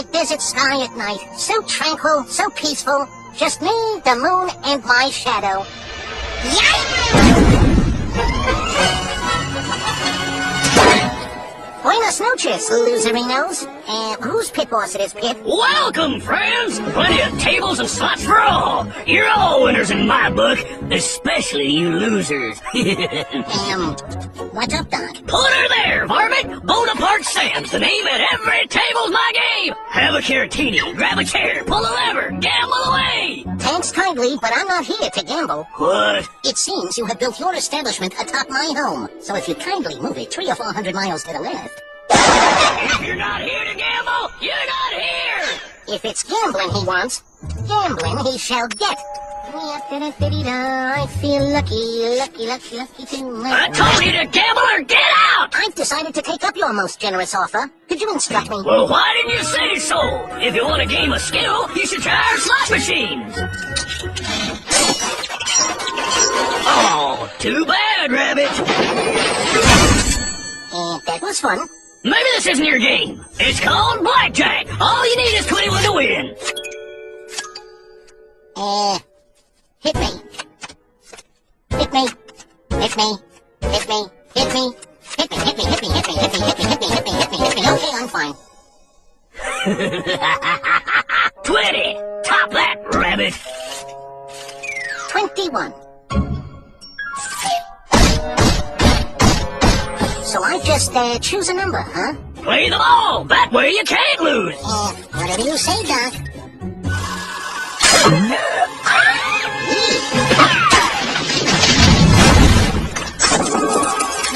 a desert sky at night. So tranquil, so peaceful. Just me, the moon, and my shadow. Yikes! Buenas noches, loserinos. Whose pit boss it is, Pit? Welcome, friends! Plenty of tables and slots for all. You're all winners in my book, especially you losers. What's up, Doc? Put her there, varmint! Bonaparte Sam's the name at every table's my game! Have a caratini, grab a chair, pull a lever, gamble away! Thanks kindly, but I'm not here to gamble. What? It seems you have built your establishment atop my home, so if you kindly move it 300 or 400 miles to the left... If you're not here to gamble, you're not here! If it's gambling he wants, gambling he shall get. I feel lucky too. I told you to gamble or get out! I've decided to take up your most generous offer. Could you instruct me? Well, why didn't you say so? If you want a game of skill, you should try our slot machines. Oh, too bad, Rabbit. That was fun. Maybe this isn't your game. It's called blackjack. All you need is 21 to win. Hit me. Hit me. Hit me. Hit me. Hit me. Hit me. Hit me. Hit me. Hit me. Hit me. Hit me. Hit me. Hit me. Hit me. Hit me. Okay, I'm fine. 20. Top that, Rabbit. 21. So I just, choose a number, huh? Play them all. That way you can't lose. Whatever you say, Doc.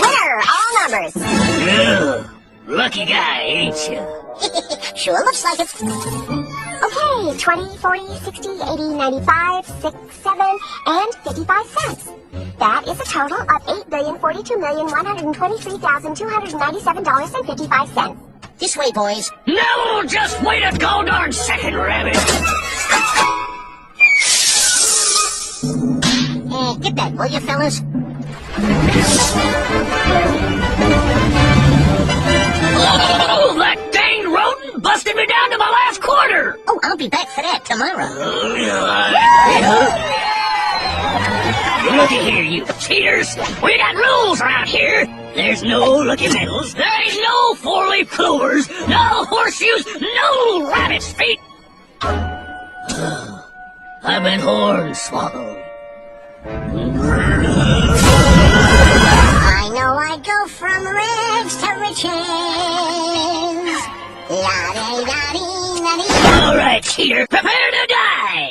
Winner, all numbers. Ugh, lucky guy, ain't you? Sure looks like it. Okay, 20, 40, 60, 80, 95, 6, 7, and 55 cents. That is a total of $8,042,123,297.55. This way, boys. No, just wait a goddamn second, Rabbit. Get that, will you, fellas? Oh, that dang rodent busted me down to my last quarter. Oh, I'll be back for that tomorrow. Looky here, you cheaters. We got rules around here. There's no lucky medals. There ain't no four-leaf clovers. No horseshoes. No rabbit's feet. I've been hornswoggled. I know I go from rags to riches. La-de-da-dee-da-dee. All right, cheater, prepare to die.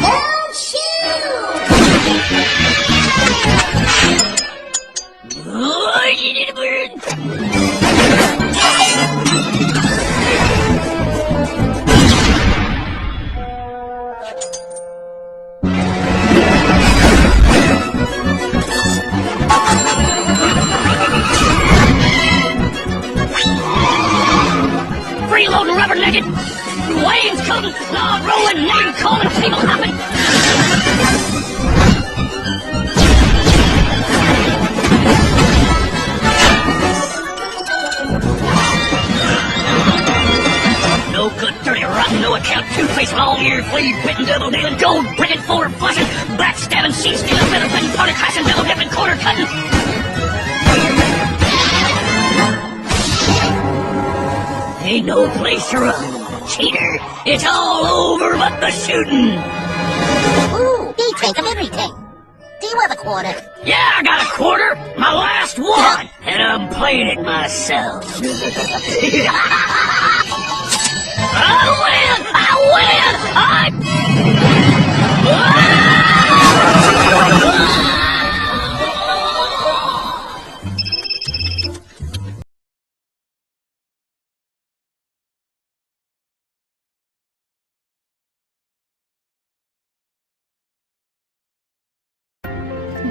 Don't shoot! Oh, you did a bird. Freeloading, rubber-legged. Waves coming, log rolling, name calling, table hopping. No good, dirty, rotten, no account, two-faced, long-eared, flea-bitten, double-dealing, gold-bricking, forward-flushing, backstabbing, seat-stealing, feather-petting, party-crashing, double-dipping, quarter-cutting. Ain't no place to run, cheater. It's all over but the shooting. Ooh, you think of everything. Do you have a quarter? Yeah, I got a quarter. My last one. And I'm playing it myself. I win!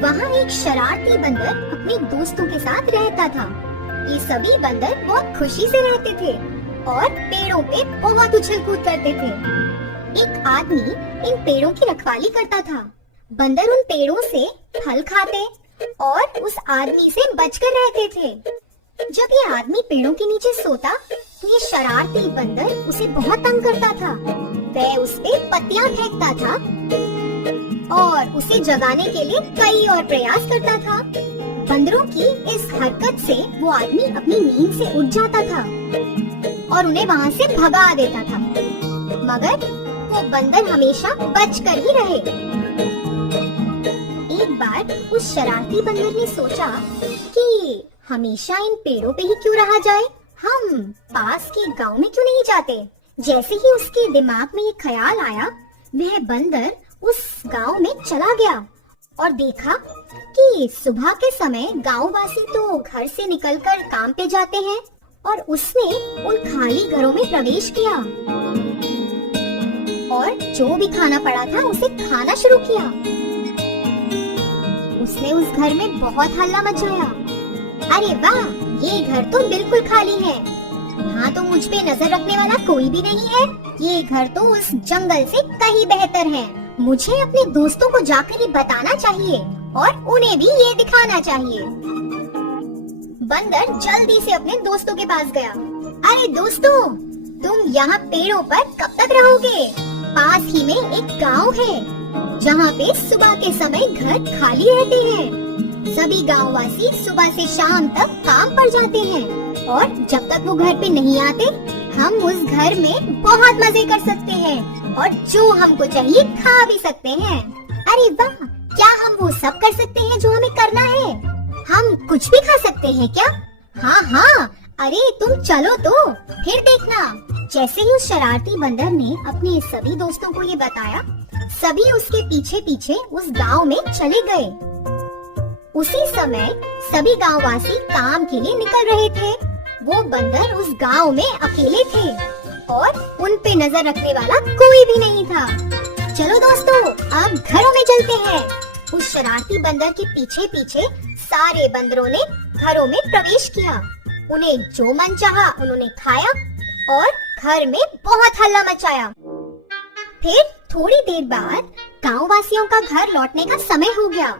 वहाँ एक शरारती बंदर अपने दोस्तों के साथ रहता था। ये सभी बंदर बहुत खुशी से रहते थे और पेड़ों पे बहुत उछल कूद करते थे। एक आदमी इन पेड़ों की रखवाली करता था बंदर उन पेड़ों से फल खाते और उस आदमी से बचकर रहते थे। जब ये आदमी पेड़ों के नीचे सोता तो ये शरारती बंदर उसे बहुत तंग करता था। वह उस पे पत्तियां फेंकता था और उसे जगाने के लिए कई और प्रयास करता था। बंदरों की इस हरकत से वो आदमी अपनी नींद से उठ जाता था और उन्हें वहाँ से भगा देता था, मगर वो बंदर हमेशा बचकर ही रहे। एक बार उस शरारती बंदर ने सोचा कि हमेशा इन पेड़ों पे ही क्यों रहा जाए, हम पास के गांव में क्यों नहीं जाते। जैसे ही उसके दिमाग में ये ख्याल आया, वह बंदर उस गांव में चला गया और देखा कि सुबह के समय गांववासी तो घर से निकलकर काम पे जाते हैं और उसने उन खाली घरों में प्रवेश किया और जो भी खाना पड़ा था उसे खाना शुरू किया। उसने उस घर में बहुत हल्ला मचाया। अरे वाह, ये घर तो बिल्कुल खाली है, यहाँ तो मुझ पे नजर रखने वाला कोई भी नहीं है। ये घर तो उस जंगल से कहीं बेहतर है। मुझे अपने दोस्तों को जाकर ये बताना चाहिए और उन्हें भी ये दिखाना चाहिए। बंदर जल्दी से अपने दोस्तों के पास गया। अरे दोस्तों, तुम यहाँ पेड़ों पर कब तक रहोगे? पास ही में एक गांव है जहाँ पे सुबह के समय घर खाली रहते हैं। सभी गांववासी सुबह से शाम तक काम पर जाते हैं और जब तक वो घर पे नहीं आते, हम उस घर में बहुत मजे कर सकते हैं और जो हमको चाहिए खा भी सकते हैं। अरे वाह, क्या हम वो सब कर सकते हैं जो हमें करना है? हम कुछ भी खा सकते हैं क्या? हाँ हाँ, अरे तुम चलो तो फिर देखना। जैसे ही उस शरारती बंदर ने अपने सभी दोस्तों को ये बताया, सभी उसके पीछे पीछे उस गांव में चले गए। उसी समय सभी गांववासी काम के लिए निकल रहे थे। वो बंदर उस गांव में अकेले थे और उन पे नजर रखने वाला कोई भी नहीं था। चलो दोस्तों, अब घरों में चलते हैं। उस शरारती बंदर के पीछे पीछे सारे बंदरों ने घरों में प्रवेश किया। उन्हें जो मन चाहा उन्होंने खाया और घर में बहुत हल्ला मचाया। फिर थोड़ी देर बाद गांववासियों का घर लौटने का समय हो गया।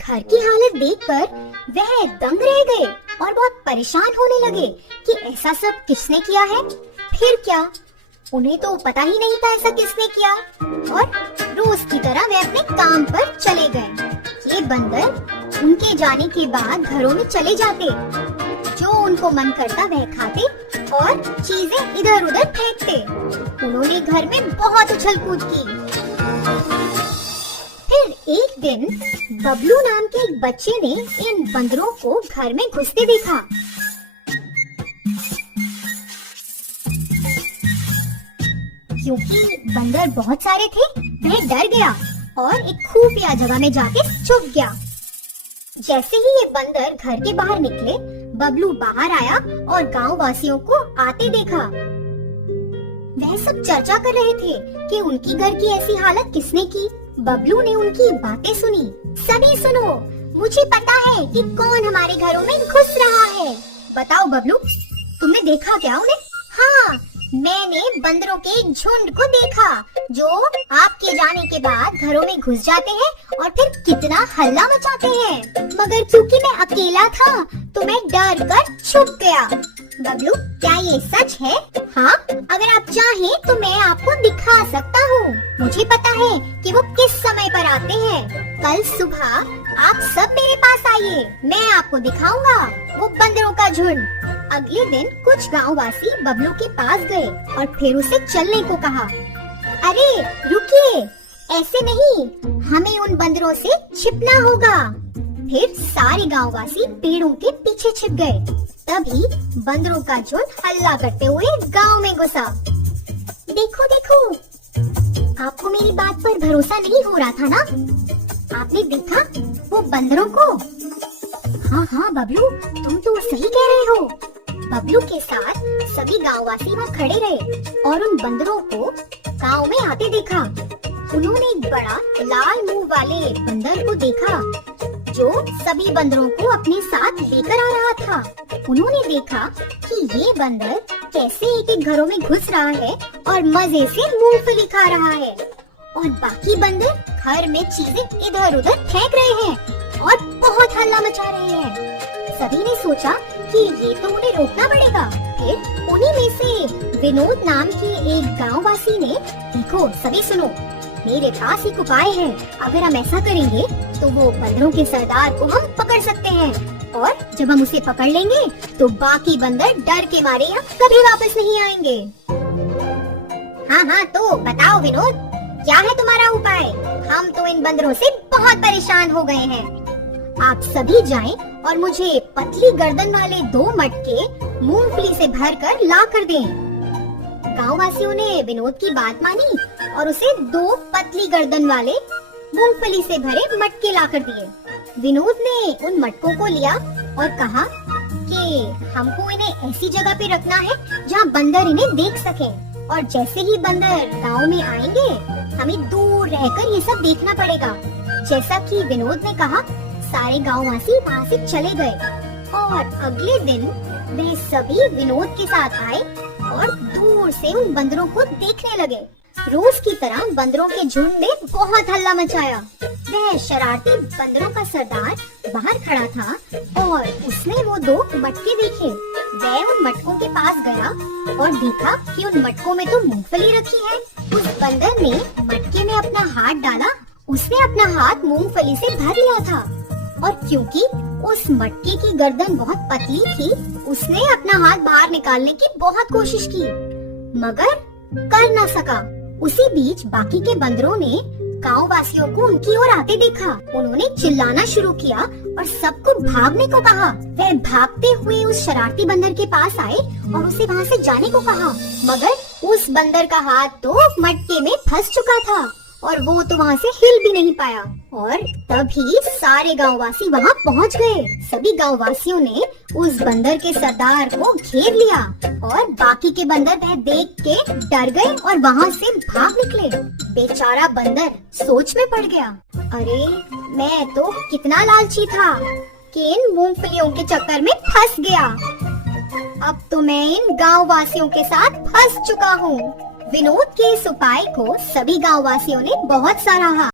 घर की हालत देखकर वह दंग रह गए और बहुत परेशान होने लगे कि ऐसा सब किसने किया है। फिर क्या, उन्हें तो पता ही नहीं था ऐसा किसने किया और रोज की तरह वे अपने काम पर चले गए। ये बंदर उनके जाने के बाद घरों में चले जाते, जो उनको मन करता वह खाते और चीजें इधर उधर फेंकते। उन्होंने घर में बहुत उछल कूद की। फिर एक दिन बबलू नाम के एक बच्चे ने इन बंदरों को घर में घुसते देखा। क्योंकि बंदर बहुत सारे थे, वह डर गया और एक खुफिया जगह में जाके छुप गया। जैसे ही ये बंदर घर के बाहर निकले, बबलू बाहर आया और गांव वासियों को आते देखा। वह सब चर्चा कर रहे थे कि उनकी घर की ऐसी हालत किसने की। बबलू ने उनकी बातें सुनी। सभी सुनो, मुझे पता है कि कौन हमारे घरों में घुस रहा है। बताओ बबलू, तुमने देखा क्या उन्हें? हाँ, मैंने बंदरों के एक झुंड को देखा जो आपके जाने के बाद घरों में घुस जाते हैं और फिर कितना हल्ला मचाते हैं। मगर क्योंकि मैं अकेला था तो मैं डर कर छुप गया। बबलू, क्या ये सच है? हाँ, अगर आप चाहें तो मैं आपको दिखा सकता हूँ। मुझे पता है कि वो किस समय पर आते हैं। कल सुबह आप सब मेरे पास आइए, मैं आपको दिखाऊंगा वो बंदरों का झुंड। अगले दिन कुछ गांववासी बबलू के पास गए और फिर उसे चलने को कहा। अरे रुकिए, ऐसे नहीं, हमें उन बंदरों से छिपना होगा। फिर सारे गांववासी पेड़ों के पीछे छिप गए। तभी बंदरों का झुंड हल्ला करते हुए गांव में घुसा। देखो देखो, आपको मेरी बात पर भरोसा नहीं हो रहा था ना? आपने देखा वो बंदरों को? हाँ हाँ बबलू, तुम तो सही कह रहे हो। बबलू के साथ सभी गांववासी वहाँ खड़े रहे और उन बंदरों को गांव में आते देखा। उन्होंने एक बड़ा लाल मुंह वाले बंदर को देखा जो सभी बंदरों को अपने साथ लेकर आ रहा था। उन्होंने देखा कि ये बंदर कैसे एक एक घरों में घुस रहा है और मजे से मूंगफली खा रहा है और बाकी बंदर घर में चीजें इधर उधर फेंक रहे हैं और बहुत हल्ला मचा रहे हैं। सभी ने सोचा कि ये तो उन्हें रोकना पड़ेगा। फिर उन्हीं में से विनोद नाम की एक गांववासी ने, देखो सभी सुनो, मेरे पास एक उपाय है। अगर हम ऐसा करेंगे तो वो बंदरों के सरदार को हम पकड़ सकते हैं, और जब हम उसे पकड़ लेंगे तो बाकी बंदर डर के मारे यहाँ कभी वापस नहीं आएंगे। हाँ, तो बताओ विनोद, क्या है तुम्हारा उपाय? हम तो इन बंदरों से बहुत परेशान हो गए हैं। आप सभी जाएं और मुझे पतली गर्दन वाले 2 मटके मूंगफली से भरकर ला कर दें। गांववासियों ने विनोद की बात मानी और उसे 2 पतली गर्दन वाले मूंगफली से भरे मटके ला कर दिए। विनोद ने उन मटकों को लिया और कहा कि हमको इन्हें ऐसी जगह पे रखना है जहाँ बंदर इन्हें देख सके, और जैसे ही बंदर गांव में आएंगे हमें दूर रहकर ये सब देखना पड़ेगा। जैसा कि विनोद ने कहा, सारे गांववासी वहाँ से चले गए और अगले दिन वे सभी विनोद के साथ आए और दूर से उन बंदरों को देखने लगे। रोज की तरह बंदरों के झुंड ने बहुत हल्ला मचाया। वह शरारती बंदरों का सरदार बाहर खड़ा था और उसने वो 2 मटके देखे। वह उन मटकों के पास गया और देखा कि उन मटकों में तो मूंगफली रखी है। उस बंदर ने मटके में अपना हाथ डाला। उसने अपना हाथ मूंगफली से भर लिया था, और क्योंकि उस मटके की गर्दन बहुत पतली थी, उसने अपना हाथ बाहर निकालने की बहुत कोशिश की, मगर कर न सका। उसी बीच बाकी के बंदरों ने गांव वासियों को उनकी ओर आते देखा। उन्होंने चिल्लाना शुरू किया और सबको भागने को कहा। वह भागते हुए उस शरारती बंदर के पास आए और उसे वहाँ से जाने को कहा, मगर उस बंदर का हाथ तो मटके में फंस चुका था और वो तो वहाँ से हिल भी नहीं पाया। और तभी सारे गांववासी वहाँ पहुँच गए। सभी गांववासियों ने उस बंदर के सरदार को घेर लिया और बाकी के बंदर वह देख के डर गए और वहाँ से भाग निकले। बेचारा बंदर सोच में पड़ गया, अरे मैं तो कितना लालची था कि इन मूंगफलियों के चक्कर में फंस गया। अब तो मैं इन गांववासियों के साथ फंस चुका हूँ। विनोद के इस उपाय को सभी गांववासियों ने बहुत सराहा।